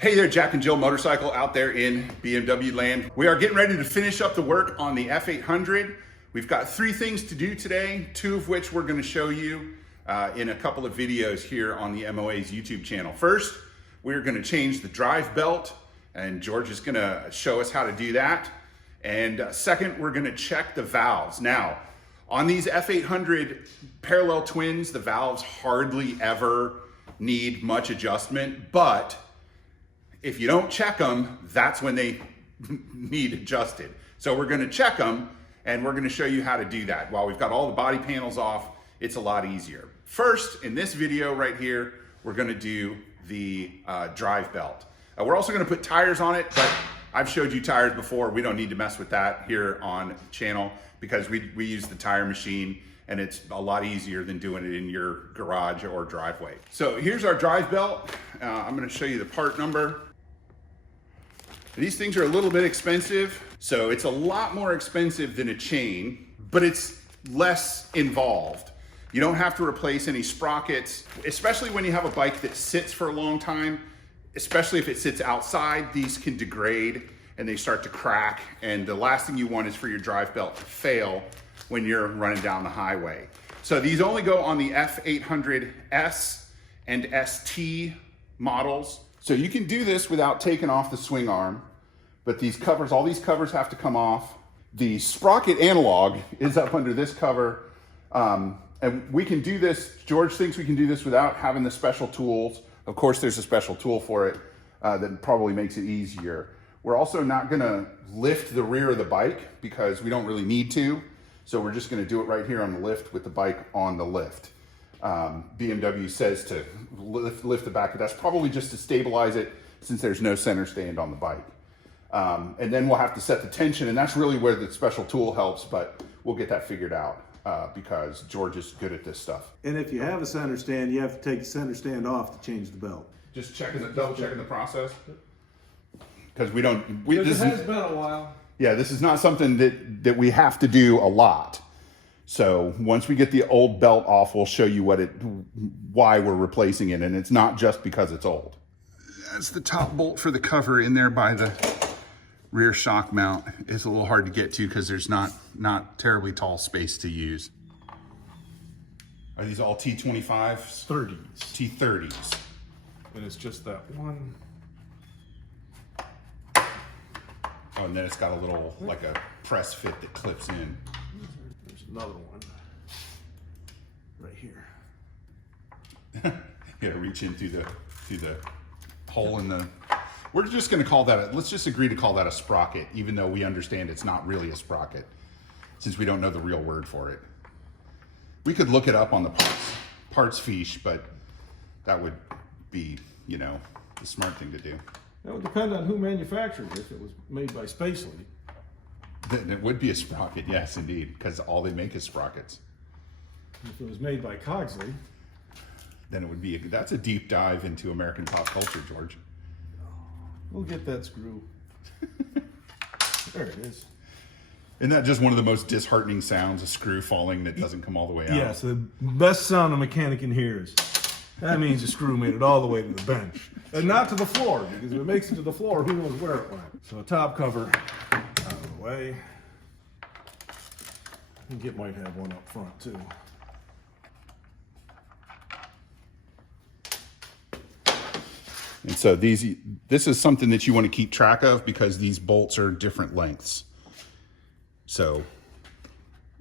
Hey there, Jack and Jill Motorcycle out there in BMW land. We are getting ready to finish up the work on the F800. We've got 3 things to do today, 2 of which we're gonna show you in a couple of videos here on the MOA's YouTube channel. First, we're gonna change the drive belt, and George is gonna show us how to do that. And second, we're gonna check the valves. Now, on these F800 parallel twins, the valves hardly ever need much adjustment, but if you don't check them, that's when they need adjusted. So we're gonna check them, and we're gonna show you how to do that. While we've got all the body panels off, it's a lot easier. First, in this video right here, we're gonna do the drive belt. We're also gonna put tires on it, but I've showed you tires before. We don't need to mess with that here on the channel because we use the tire machine, and it's a lot easier than doing it in your garage or driveway. So here's our drive belt. I'm gonna show you the part number. These things are a little bit expensive, so it's a lot more expensive than a chain, but it's less involved. You don't have to replace any sprockets, especially when you have a bike that sits for a long time, especially if it sits outside. These can degrade and they start to crack, and the last thing you want is for your drive belt to fail when you're running down the highway. So these only go on the F800S and ST models. So you can do this without taking off the swing arm, but these covers, all these covers have to come off. The sprocket analog is up under this cover, and we can do this, George thinks we can do this without having the special tools. Of course, there's a special tool for it that probably makes it easier. We're also not gonna lift the rear of the bike because we don't really need to. So we're just gonna do it right here on the lift with the bike on the lift. BMW says to lift the back, but that's probably just to stabilize it since there's no center stand on the bike. And then we'll have to set the tension, and that's really where the special tool helps, but we'll get that figured out because George is good at this stuff. And if you have a center stand, you have to take the center stand off to change the belt. Just double checking the process? Because it has been a while. Yeah, this is not something that we have to do a lot. So once we get the old belt off, we'll show you why we're replacing it, and it's not just because it's old. That's the top bolt for the cover in there by the rear shock mount. It's a little hard to get to because there's not terribly tall space to use. Are these all T25s? 30s. T30s. And it's just that one. Oh, and then it's got a little, like a press fit that clips in. There's another one right here. You gotta reach in through the hole in the, we're just gonna call that, let's just agree to call that a sprocket, even though we understand it's not really a sprocket, since we don't know the real word for it. We could look it up on the parts fiche, but that would be, the smart thing to do. That would depend on who manufactured it. If it was made by Spacely, Then it would be a sprocket, yes, indeed, because all they make is sprockets. if it was made by Cogsley, Then it would be, that's a deep dive into American pop culture, George. we'll get that screw. There it is. Isn't that just one of the most disheartening sounds, a screw falling that doesn't come all the way out? Yes, the best sound a mechanic can hear is, that means the screw made it all the way to the bench. And not to the floor, because if it makes it to the floor, who knows where it went. So top cover out of the way. I think it might have one up front too. And so this is something that you want to keep track of because these bolts are different lengths. So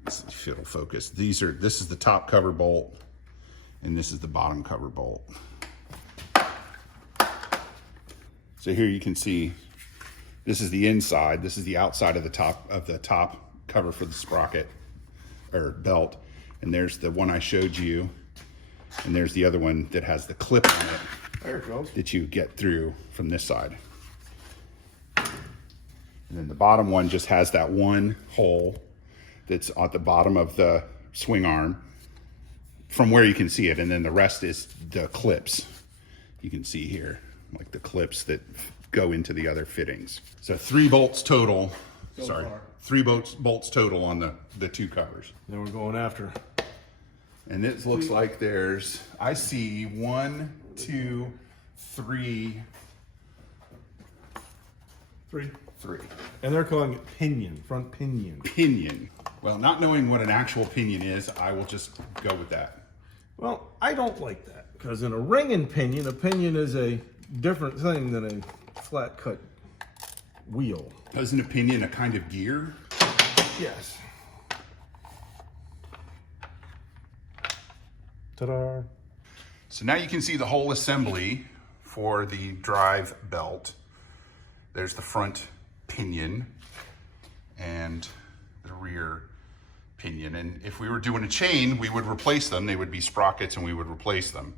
let's see if it'll focus. This is the top cover bolt, and this is the bottom cover bolt. So here you can see this is the inside, this is the outside of the top cover for the sprocket or belt, and there's the one I showed you, and there's the other one that has the clip on it. There it goes. That you get through from this side. And then the bottom one just has that one hole that's at the bottom of the swing arm from where you can see it. And then the rest is the clips. You can see here, like the clips that go into the other fittings. So 3 bolts total. Sorry, 3 bolts total on the 2 covers. Then we're going after. And it looks like I see 1, 2, 3, Three. Three. And they're calling it pinion, front pinion. Pinion. Well, not knowing what an actual pinion is, I will just go with that. Well, I don't like that, because in a ring and pinion, a pinion is a different thing than a flat cut wheel. Isn't a pinion a kind of gear? Yes. Ta-da. So now you can see the whole assembly for the drive belt. There's the front pinion and the rear pinion. And if we were doing a chain, we would replace them. They would be sprockets and we would replace them,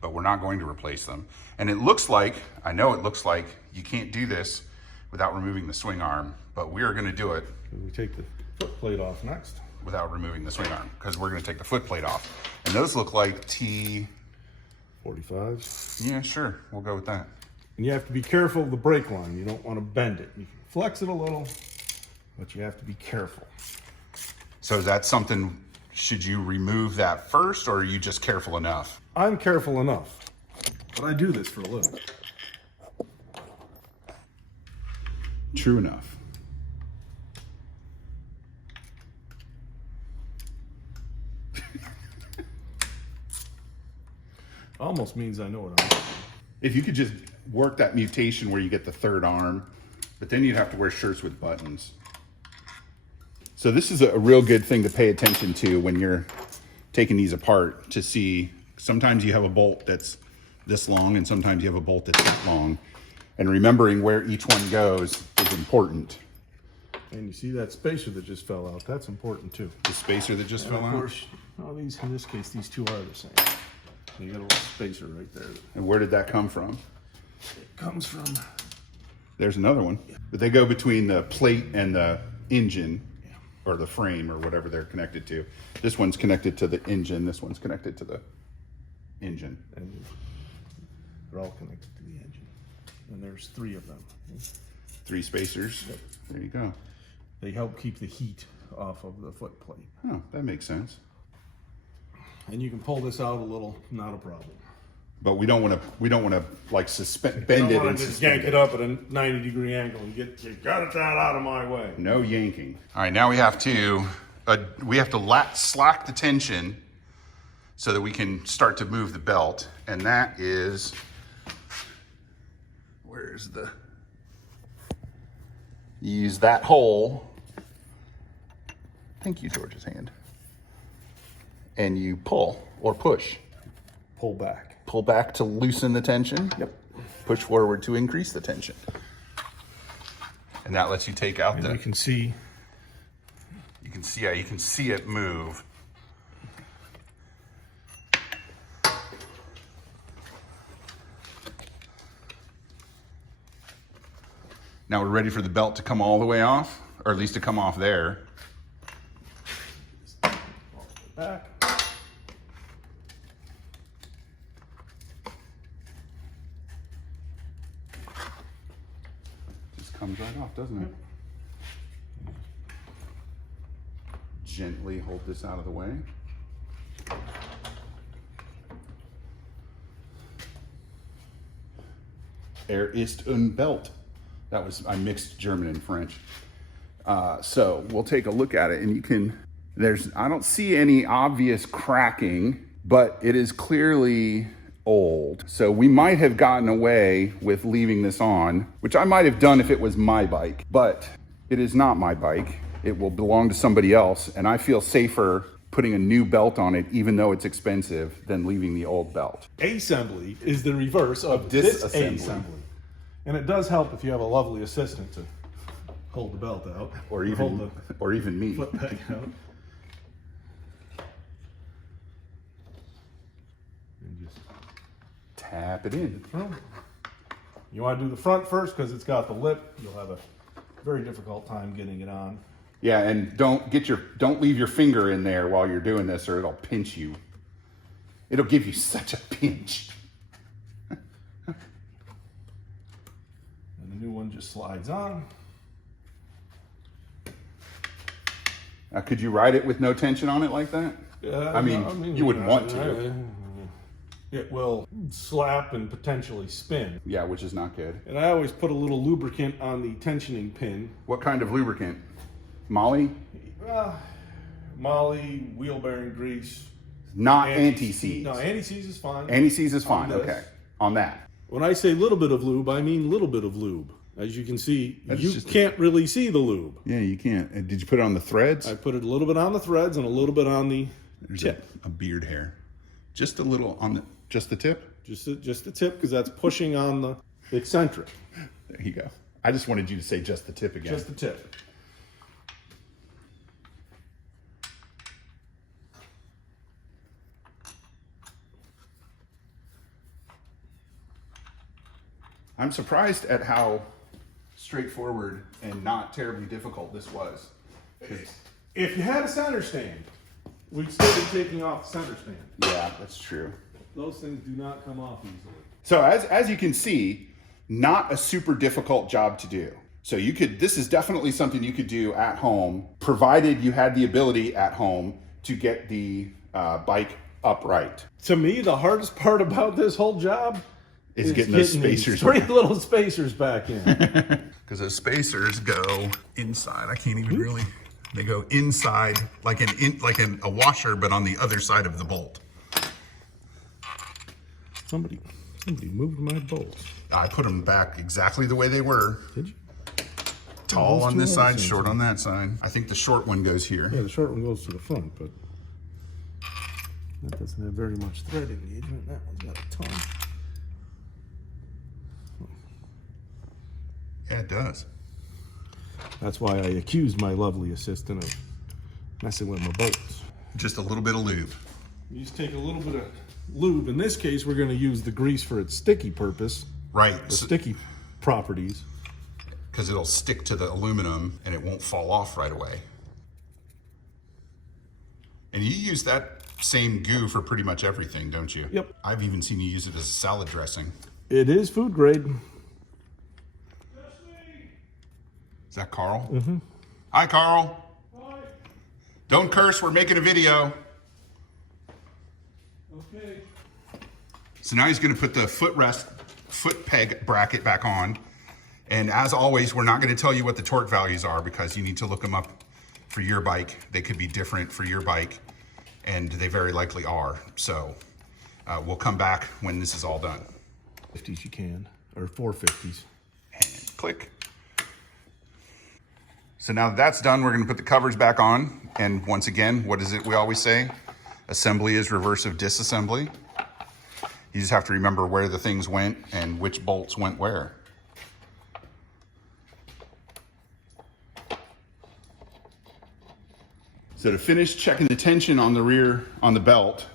but we're not going to replace them. And it looks like, I know it looks like you can't do this without removing the swing arm, but we are gonna do it. We take the foot plate off next. Without removing the swing arm, because we're gonna take the foot plate off. And those look like 45s. Yeah, sure, we'll go with that. And you have to be careful of the brake line. You don't want to bend it. You can flex it a little, but you have to be careful. So that's something, should you remove that first, or are you just careful enough? I'm careful enough, but I do this for a living. True enough. Almost means I know what I'm doing. If you could just work that mutation where you get the third arm, but then you'd have to wear shirts with buttons. So this is a real good thing to pay attention to when you're taking these apart, to see sometimes you have a bolt that's this long and sometimes you have a bolt that's that long. And remembering where each one goes is important. And you see that spacer that just fell out? That's important too. The spacer that just And fell of out? course, well, these, in this case, these two are the same. You got a little spacer right there. And where did that come from? It comes from... There's another one. But they go between the plate and the engine, or the frame, or whatever they're connected to. This one's connected to the engine. This one's connected to the engine. And they're all connected to the engine. And there's three of them. Three spacers. Yep. There you go. They help keep the heat off of the foot plate. Oh, that makes sense. And you can pull this out a little, not a problem. But we don't want to like bend it and just yank it up at a 90-degree angle and you got it down out of my way. No yanking. All right, now we have to slack the tension so that we can start to move the belt, and that is, where's the? You use that hole. Thank you, George's hand. And you pull or push. Pull back. Pull back to loosen the tension. Yep. Push forward to increase the tension. And that lets you take out You can see. You can see it move. Now we're ready for the belt to come all the way off, or at least to come off there. Back. Just comes right off, doesn't it? Gently hold this out of the way. Er ist ein Belt. That was, I mixed German and French. So we'll take a look at it, and you can, I don't see any obvious cracking, but it is clearly old. So we might have gotten away with leaving this on, which I might have done if it was my bike, but it is not my bike. It will belong to somebody else, and I feel safer putting a new belt on it, even though it's expensive, than leaving the old belt. Assembly is the reverse of disassembly. And it does help if you have a lovely assistant to hold the belt out. Or even me. Foot peg out. And just Tap it in. You want to do the front first because it's got the lip. You'll have a very difficult time getting it on. Yeah, and don't leave your finger in there while you're doing this, or it'll pinch you. It'll give you such a pinch. And the new one just slides on. Now, could you ride it with no tension on it like that? I mean, you wouldn't want to. it will slap and potentially spin. Yeah, which is not good. And I always put a little lubricant on the tensioning pin. What kind of lubricant? Molly? Molly, wheel bearing grease. Not anti-seize. No, anti-seize is fine. Anti-seize is fine, On this. okay. On that. When I say little bit of lube, I mean little bit of lube. As you can see, you can't really see the lube. Yeah, you can't. Did you put it on the threads? I put it a little bit on the threads and a little bit on the tip. A beard hair. Just a little on the, just the tip? Just the tip, because that's pushing on the eccentric. There you go. I just wanted you to say just the tip again. Just the tip. I'm surprised at how straightforward and not terribly difficult this was. If you had a center stand, we'd still be taking off the center stand. Yeah, that's true. Those things do not come off easily. So as you can see, not a super difficult job to do. So you could, this is definitely something you could do at home, provided you had the ability at home to get the bike upright. To me, the hardest part about this whole job is getting those these spacers. three little spacers back in. Because those spacers go inside. I can't even really. They go inside like a washer, but on the other side of the bolt. Somebody moved my bolts. I put them back exactly the way they were. Did you? Tall on this side, short on that side. I think the short one goes here. Yeah, the short one goes to the front, but that doesn't have very much thread engagement. That one's got a ton. Yeah, it does. That's why I accused my lovely assistant of messing with my bolts. Just a little bit of lube. You just take a little bit of lube. In this case, we're going to use the grease for its sticky purpose. Right. The sticky properties. Because it'll stick to the aluminum and it won't fall off right away. And you use that same goo for pretty much everything, don't you? Yep. I've even seen you use it as a salad dressing. It is food grade. Is that Carl? Mm-hmm. Hi, Carl. Hi. Don't curse, we're making a video. Okay. So now he's gonna put the foot peg bracket back on. And as always, we're not gonna tell you what the torque values are because you need to look them up for your bike. They could be different for your bike, and they very likely are. So we'll come back when this is all done. 50s you can, or 450s. And click. So now that that's done, we're gonna put the covers back on. And once again, what is it we always say? Assembly is reverse of disassembly. You just have to remember where the things went and which bolts went where. So to finish checking the tension on the rear, on the belt,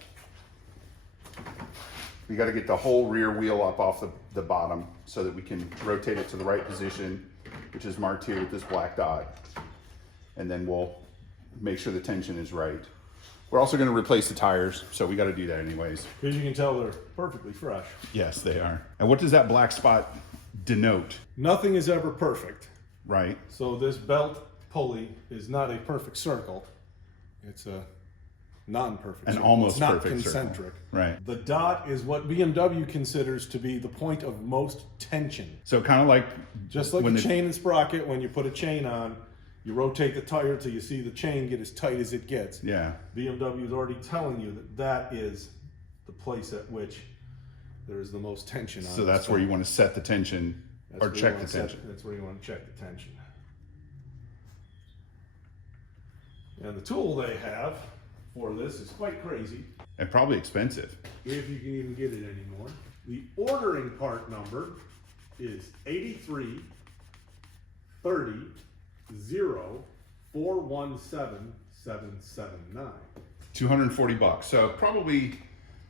we got to get the whole rear wheel up off the bottom so that we can rotate it to the right position, which is marked here with this black dot. And then we'll make sure the tension is right. We're also going to replace the tires, so we got to do that anyways. As you can tell, they're perfectly fresh. Yes, they are. And what does that black spot denote? Nothing is ever perfect. Right. So this belt pulley is not a perfect circle. It's a non-perfect An circle. almost it's not perfect concentric. circle. Right. The dot is what BMW considers to be the point of most tension. So kind of like... Just like a chain and sprocket, when you put a chain on, you rotate the tire till you see the chain get as tight as it gets. Yeah. BMW is already telling you that that is the place at which there is the most tension on. So that's where you want to set the tension or check the tension. That's where you want to check the tension. And the tool they have for this is quite crazy. And probably expensive. If you can even get it anymore. The ordering part number is 83 30 0 417 779. 240 bucks. So probably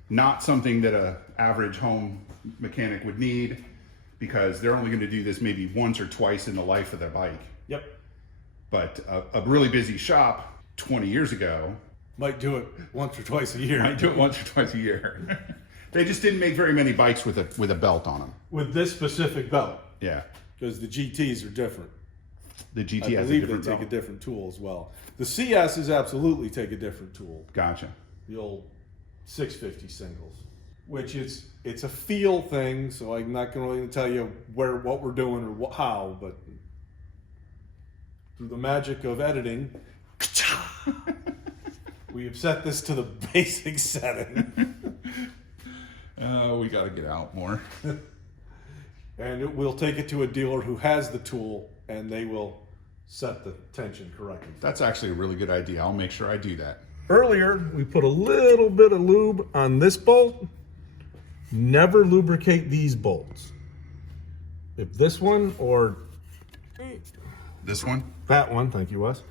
not something that a average home mechanic would need because they're only going to do this maybe once or twice in the life of their bike. Yep. But a really busy shop 20 years ago might do it once or twice a year. might do it once or twice a year. They just didn't make very many bikes with a belt on them. With this specific belt. Yeah. Because the GTs are different. The GT I has a believe they different take belt. a different tool as well. The CSs absolutely take a different tool. Gotcha. The old 650 singles. which it's a feel thing, so I'm not going to tell you what we're doing or how, but through the magic of editing, we have set this to the basic setting. We got to get out more. And we'll take it to a dealer who has the tool, and they will set the tension correctly. That's actually a really good idea. I'll make sure I do that. Earlier, we put a little bit of lube on this bolt. Never lubricate these bolts. If this one or This one? that one, thank you, Wes,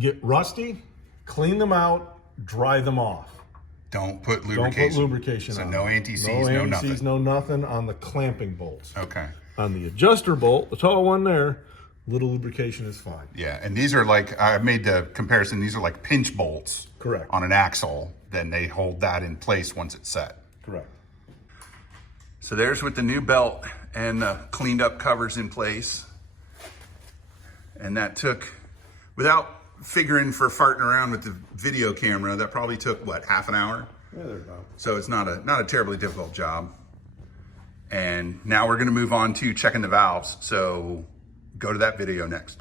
get rusty, clean them out, dry them off. Don't put lubrication. Don't put lubrication so on. No anti-seize, no nothing. No nothing on the clamping bolts. Okay. On the adjuster bolt, the tall one there, little lubrication is fine. Yeah, and these are like, I made the comparison, these are like pinch bolts. Correct. On an axle, then they hold that in place once it's set. Correct. So there's with the new belt and the cleaned up covers in place. And that took, without figuring for farting around with the video camera, that probably took, what, half an hour? Yeah, they're about. So it's not a terribly difficult job. And now we're gonna move on to checking the valves. So go to that video next.